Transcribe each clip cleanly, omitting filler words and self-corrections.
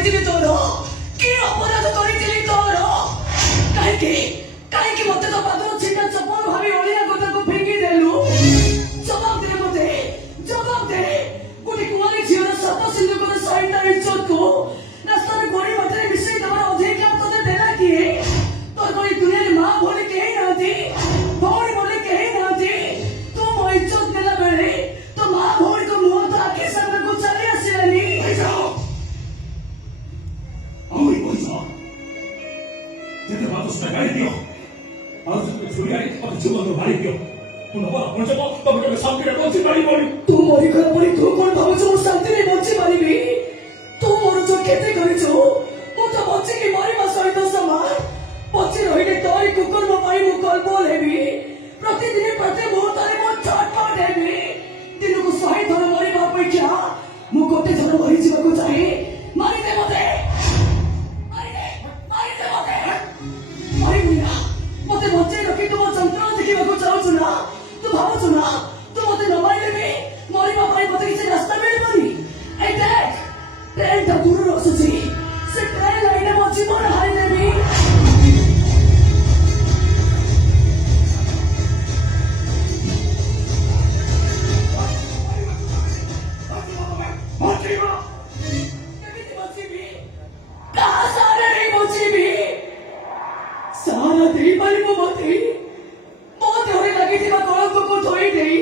କରିଥିଲି ତୋର? କି ଅପରାଧ କରିଥିଲି ତୋର? କାହିଁକି କାହିଁକି ମତେ ତୋ ପାଦର ଛିଟା ଚପଲ ଭାବି ଅଳିଆ ଗୋଦାକୁ ଫିଙ୍ଗି ଦେଲୁ? ଜବାବ ଦେ ମତେ, ଜବାବ ଦେ। ଗୋଟେ କୁଆରୀ ଝିଅର ସାତ ସିନ୍ଦୁକର ସହିତା ଇଜ୍ଜତକୁ ରାସ୍ତାରେ ଗୋଡ଼ି ବାଟରେ ମିଶେଇ ଦେବାର ଅଧିକାର ତୋତେ ଦେଲା କିଏ? ତୋର କଣ ଏ ଦୁନିଆରେ ମା ଭଳି କେହି ନାହାନ୍ତି, ଭଉଣୀ ଭଳି କେହି ନାହାନ୍ତି? ତୁ ମୋ ଇଜ୍ଜତ ନେଲା ବେଳେ ତୋ ମା ଭଉଣୀଙ୍କ ମୁହଁ ତ ଆଖି ସାମ୍ନାକୁ ଚାଲି ଆସିଲାନି। যেতে মানুষটা গাড়ি দিও মানুষকে ছুরি আনি আমার জীবন মারি দিও তুই নবা পৌঁছাবো তবে তোকে শান্তিরে বঞ্চি পারি বলি তু মরিগলা পরি তু কোন ভাবুছ ମୁଁ ଶାନ୍ତିରେ ବଞ୍ଚି ପାରିବି? ତୁ ମରୁଛ କେତେ କରିଛୁ? ମୁଁ ତ ବଞ୍ଚିକି ମରିବା ସହିତ ସମାନ। ବଞ୍ଚି ରହିଲେ ତୋରି କୁକୁର ପାଇଁ ମୁଁ କଲବଲ ହେବି। ପ୍ରତିଦିନ ପ୍ରତି ମୁହୂର୍ତ୍ତରେ ମୁଁ ଛଟପଟ ହେବି। ଦିନକୁ 100 ଥର ମରିବା ଅପେକ୍ଷା ମୁଁ ଗୋଟେ ଥର ମରିଯିବାକୁ ଚାହେଁ। ମାରିଦେ ମତେ, ମାରିଦେ ମତେ। ମରିବୁନି ନା? ମତେ ବଞ୍ଚେଇ ରଖି ତୁ ମୋ ଯନ୍ତ୍ରଣା ଦେଖିବାକୁ ଚାହୁଁଛୁ ନା? ତୁ ଭାବୁଛୁ ନା ତୁ ମତେ ନ ମାରିଲେ ବି ମରିବା ପାଇଁ ମତେ କିଛି ରାସ୍ତା ମିଳିବନି? ଏଇ ଦେଖ, ଟ୍ରେନଟା ଦୂରରୁ ଆସୁଛି। ସେ ଟ୍ରେନ ଲାଇନରେ ମୋ ଜୀବନ ହାରିଦେବି। କେମିତି ବଞ୍ଚିବି? କାହା ସାହାରାରେ ବଞ୍ଚିବି? ସାହାରା ଦେଇପାରିବ ମତେ? ମୋ ଦେହରେ ଲାଗିଥିବା କଳଙ୍କକୁ ଧୋଇ ଦେଇ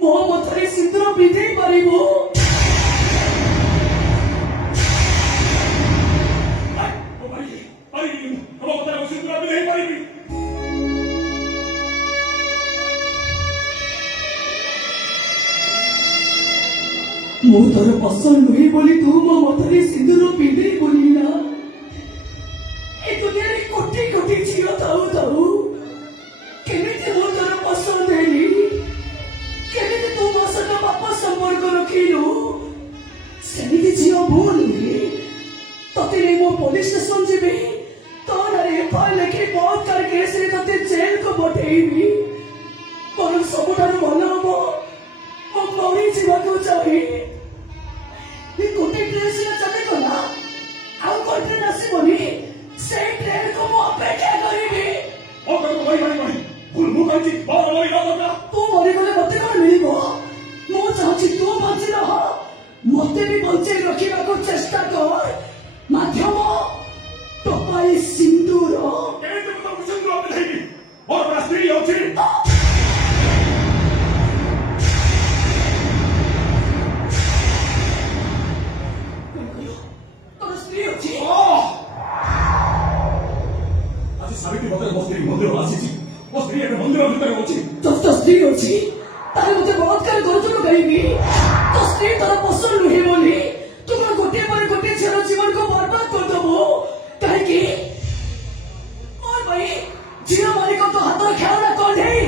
ମୋ ମଥାରେ ସିନ୍ଦୁର ପିନ୍ଧେଇ ପାରିବ? ମୁଁ ତୋର ପସନ୍ଦ ନୁହେଁ ବୋଲି ତୁ ମୋ ମଥାରେ ସିନ୍ଦୁର ପିନ୍ଧେଇ ବୁଲି ନା? ଏ ଦୁନିଆରେ କୋଟି କୋଟି ଝିଅ ଥାଉ ଥାଉ କେମିତି ମୁଁ ତୋର ପସନ୍ଦ ହେଲି? କେମିତି ତୁ ମୋ ସହିତ ପାପ ସମ୍ପର୍କ ରଖିଲୁ? ସେମିତି ଝିଅ ମୁଁ ନୁହେଁ। ତତେ ନେଇ ମୁଁ ପୋଲିସ ଷ୍ଟେସନ ଯିବି, ତୋ ନାଁରେ ଏଫଆଇଆର ଲେଖି ବଳାତ୍କାର କେସରେ ତତେ ଜେଲକୁ ପଠେଇବି। ବରଂ ସବୁଠାରୁ ଭଲ ହବ ମୁଁ ମରିଯିବାକୁ ଚାହେଁ। ଗୋଟେ ଟ୍ରେନ ସିନା ଚାଲେ ଗଲା, ଆଉ କୋଉ ଟ୍ରେନ ଆସିବନି? ସେଇ ଟ୍ରେନକୁ ମୁଁ ଅପେକ୍ଷା କରିବି। ତୁ ମରିଗଲେ ମତେ କଣ ମିଳିବ? ମୁଁ ଚାହୁଁଛି ତୁ ବଞ୍ଚି ରହ, ମତେ ବି ବଞ୍ଚେଇ ରଖିବାକୁ ଚେଷ୍ଟା କର। ମାଧ୍ୟମ ଟୋପାଏ ସିନ୍ଦୁର। ତୋର ସ୍ତ୍ରୀ ଅଛି? ଆଜି ସାବିତ୍ରୀ ମତେ ମୋ ସ୍ତ୍ରୀ ମନ୍ଦିର ଆସିଛି। ମୋ ସ୍ତ୍ରୀ ଏବେ ମନ୍ଦିର ଭିତରେ ଅଛି। ତୋ ସ୍ତ୍ରୀ ଅଛି ତାହେଲେ ମତେ ବଳାତ୍କାର କରୁଛୁ କାହିଁକି? ତୋ ସ୍ତ୍ରୀ ତୋର ପସନ୍ଦ ନୁହେଁ ବୋଲି ତୁ କଣ ଗୋଟିଏ ପରେ ଗୋଟିଏ ଝିଅର ଜୀବନକୁ ବର୍ବାଦ କରିଦବୁ? କାହିଁକି? ମୋର ପାଇଁ ଝିଅ ମାଲିକ ତୋ ହାତର ଖେଳନା କଣ୍ଢେଇ।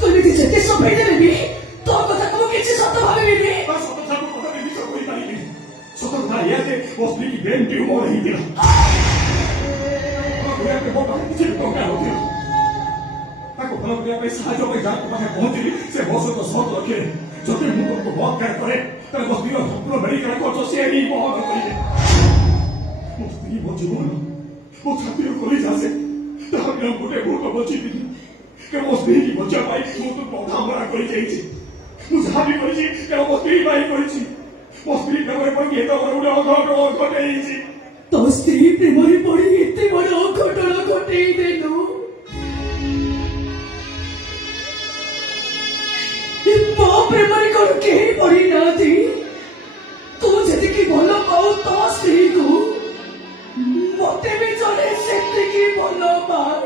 ତୁମେ ଯେତେ ସଫେଇ ଦେବି ତୋ କଥାକୁ ମୁଁ କିଛି ସତ ଭାବିବିନି। ମୋ ସ୍ତ୍ରୀ ବ୍ରେନ୍ ଟ୍ୟୁମର ହେଇଥିଲା। ତାକୁ ଭଲ କରିବା ପାଇଁ ସାହାଯ୍ୟ ପାଇଁ ଯାହାକୁ ପାଖେ ପହଞ୍ଚିଲି ସେ ମୋ ସହିତ ସହଜ ରଖିଲେ। ଯଦି ମୁଁ ତାକୁ ବଳାତ୍କାର କରେ ତାହେଲେ ମୋ ସ୍ତ୍ରୀର ସମ୍ପୂର୍ଣ୍ଣ ମେଡିକାଲ ଖର୍ଚ୍ଚ ସିଏ ହିଁ ବହନ କରିବେ। ମୋ ସ୍ତ୍ରୀ ମୋ ଜୀବନ ମୋ ଛାତିର କଲିଜା ଆସେ। ତାହାକୁ ଗୋଟେ ଭୋଟ ବଞ୍ଚିବିନି। ମୋ ସ୍ତ୍ରୀକି ବଞ୍ଚିବା ପାଇଁ ମୁଁ ତ ଅଧାମରା କରିଯାଇଛି। ମୁଁ ଯାହା ବି କରିଛି କେବଳ ମୋ ସ୍ତ୍ରୀ ପାଇଁ କରିଛି। ମୋ ସ୍ତ୍ରୀ ପ୍ରେମରେ ପଡ଼ିକି ଏତେ ବଡ଼ ଗୋଟେ ଅଘଟଣ ଘଟେଇଛି। ତୋ ସ୍ତ୍ରୀ ପ୍ରେମରେ ପଡ଼ି ଏତେ ବଡ଼ ଅଘଟଣ ଘଟେଇ ଦେଲୁ। ମୋ ପ୍ରେମରେ କଣ କେହି ପଡ଼ିନାହାନ୍ତି? ତୁ ଯେତିକି ଭଲ ପାଉ ତୋ ସ୍ତ୍ରୀକୁ ମତେ ବି ଜଣେ ସେତିକି ଭଲ ପାଏ।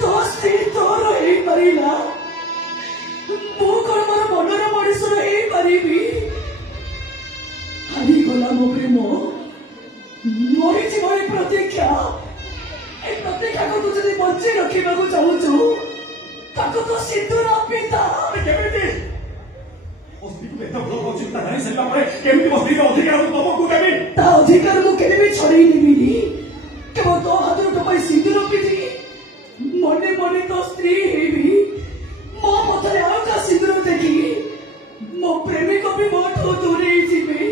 ତୋ ସ୍ତ୍ରୀ ତୋର ହେଇପାରିଲା, ମୁଁ କଣ ମୋର ମନର ମଣିଷର ହେଇପାରିବି? ହାରିଗଲା ମୋ ପ୍ରେମ, ମରିଯିବ ଏ ପ୍ରତୀକ୍ଷା। ଏ ପ୍ରତୀକ୍ଷାକୁ ତୁ ଯଦି ବଞ୍ଚେଇ ରଖିବାକୁ ଚାହୁଁଛୁ ତାକୁ ତ ସିନ୍ଦୁର ପିତା। କେମିତି ମୋ ସ୍ତ୍ରୀକୁ ଏତେ ଭଲ ପାଉଛି ତା ଜାଣି ସାରିଲା ପରେ କେମିତି ମୋ ସ୍ତ୍ରୀର ଅଧିକାର ତମକୁ ଦେବି? ତା ଅଧିକାର ମୁଁ କେବେ ବି ଛଡେଇ ନେବିନି। तो हाथ टपाई सिंदूर पिधी मने मने तो स्त्री हेबी मो मथरे आउ का सिंदूर देखी मो प्रेमिक भी मोठो दूरे जीवे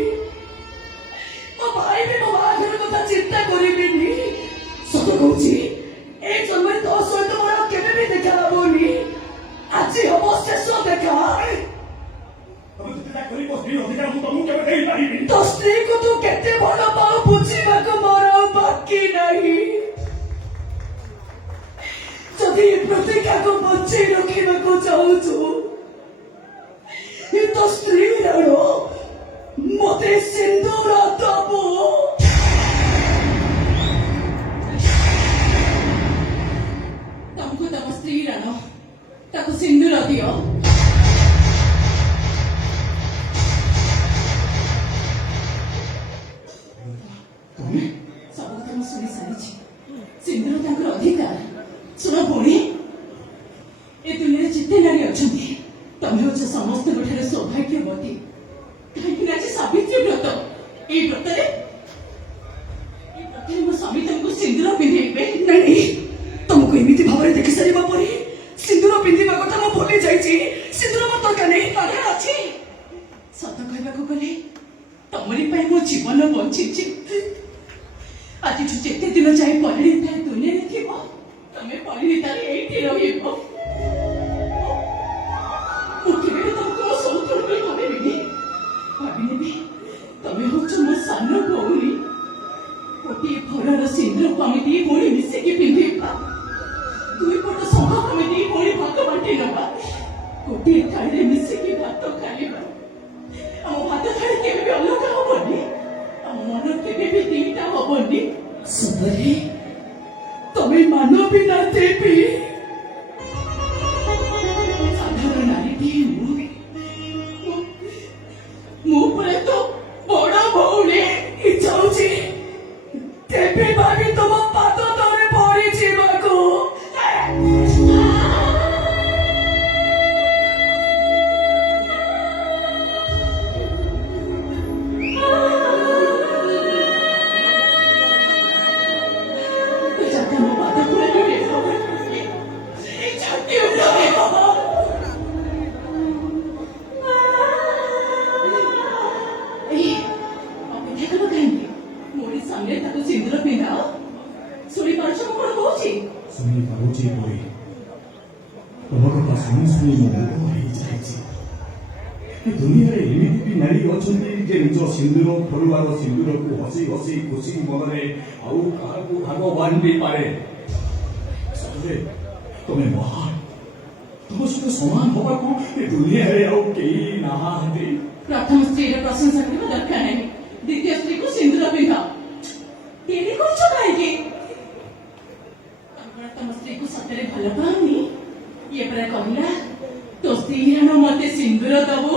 मो भाई भी मो बाघर कथा चिंता करिबिनी सत कहूची ए समय तो सहित मोर केबे भी देखा हबोनी आज हबो शेष देखा ତମେ ଯେତେଟା କରିବ ସ୍ତ୍ରୀ ଅଧିକାର ମୁଁ ତମକୁ କେବେ ଦେଇପାରିବିନି। तो स्त्री को तू केते भल पाऊ बुझीबाक मोर ଆଉ ବାକି ନାହିଁ ଯଦି ଏ ପ୍ରତିଜ୍ଞାକୁ ବଞ୍ଚେଇ ରଖିବାକୁ ଚାହୁଁଛୁ ତ ସ୍ତ୍ରୀ ରାଣ ମତେ ସିନ୍ଦୁର ଦବ ତମକୁ ତମ ସ୍ତ୍ରୀ ରାଣ ତାକୁ ସିନ୍ଦୁର ଦିଅ ତମେ ସବୁ କଥା ମୁଁ ଶୁଣି ସାରିଛି ସିନ୍ଦୁର ତାଙ୍କର ଅଧିକାର ଶୁଣ ଭଉଣୀ ଏ ଦୁନିଆରେ ଯେତେ ନାରୀ ଅଛନ୍ତି ତମେ ହଉଛ ସମସ୍ତଙ୍କ ଠାରେ ସୌଭାଗ୍ୟବତୀ କାହିଁକି ନା ଆଜି ସାବିତ୍ରୀ ବ୍ରତ ଏଇ ବ୍ରତରେ ମୋ ସ୍ୱାମୀ ତମକୁ ସିନ୍ଦୁର ପିନ୍ଧେଇବେ ନାଇଁ ତମକୁ ଏମିତି ଭାବରେ ଦେଖି ସାରିବା ପରେ ସିନ୍ଦୁର ପିନ୍ଧିବା କଥା ମୁଁ ଭୁଲି ଯାଇଛି ସିନ୍ଦୁର ମୋ ଦରକାର ନାହିଁ ପାଖରେ ଅଛି ସତ କହିବାକୁ ଗଲେ ତମରି ପାଇଁ ମୋ ଜୀବନ ବଞ୍ଚିଛି ଆଜିଠୁ ଯେତେ ଦିନ ଯାଏ ପରିଣୀତା ଦୁନିଆରେ ଥିବ ତମେ ପରିଣୀତାରେ ଏଇଠି ରହିବ ମୁଁ କେବେ ବି ତମକୁ ମୋ ସୌତୁକ ବୋଲି କହିବିନି ଭାବିନେବି ତମେ ହଉଛ ମୋ ସାନ ଭଉଣୀ ଗୋଟିଏ ଘରର ସିନ୍ଦୁରକୁ ଆମେ ଦି ଭଉଣୀ ମିଶିକି ପିନ୍ଧିବା ଦୁଇ ପଟ ଶଙ୍ଖ ଆମେ ଦି ଭଉଣୀ ଭାତ ବାଣ୍ଟି ନେବା ଗୋଟିଏ ଥାଳିରେ ମିଶିକି ଭାତ ଖାଇବା ଆମ ଭାତ ଥାଳି କେବେ ବି ଅଲଗା ହବନି ଆମ ମନ କେବେ ବି ଦିଟା ହବନି ସତରେ ତମେ ମାନବି ନା ଦେବୀ ସାଧାରଣ ନାରୀଟିଏ ମୁଁ ପରେ ତ ବଡ ଭଉଣୀ ଇଚ୍ଛା ହଉଛି ତେବେ ଭାବି ତମ ପାଦ ତଳେ ପଡିଯିବାକୁ ଶୁଣି ପାରୁଛି ବହି ତମ କଥା ଶୁଣି ଶୁଣି ମୋ ମୁଖ ହେଇଯାଇଛି ଏ ଦୁନିଆରେ ଏମିତି ବି ନାରୀ ଅଛନ୍ତି ଯେ ନିଜ ସିନ୍ଦୁର ପରିବାର ସିନ୍ଦୁରକୁ ହସି ହସି ଖୁସି ମନରେ ଆଉ କାହାକୁ ଭାଗ ବାଣ୍ଟି ପାରେ ସତରେ ତମେ ମହାନ ତମ ସହିତ ସମାନ ହବାକୁ ଏ ଦୁନିଆରେ ଆଉ କେହି ନାହାନ୍ତି ପ୍ରଥମ ସ୍ତ୍ରୀର ପ୍ରଶଂସା କରିବା ଦରକାର ନାହିଁ ଦ୍ୱିତୀୟ ସ୍ତ୍ରୀକୁ ସିନ୍ଦୁର ପିନ୍ଧ ତିନି କରୁଛ କାହିଁକି ତମ ସ୍ତ୍ରୀକୁ ସତରେ ଭଲ ପାଉନି ଇଏ ପରା କହିଲା ତୋ ସ୍ତ୍ରୀ ରାଣ ମତେ ସିନ୍ଦୁର ଦବୁ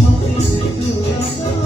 ମତେ ସିନ୍ଦୁର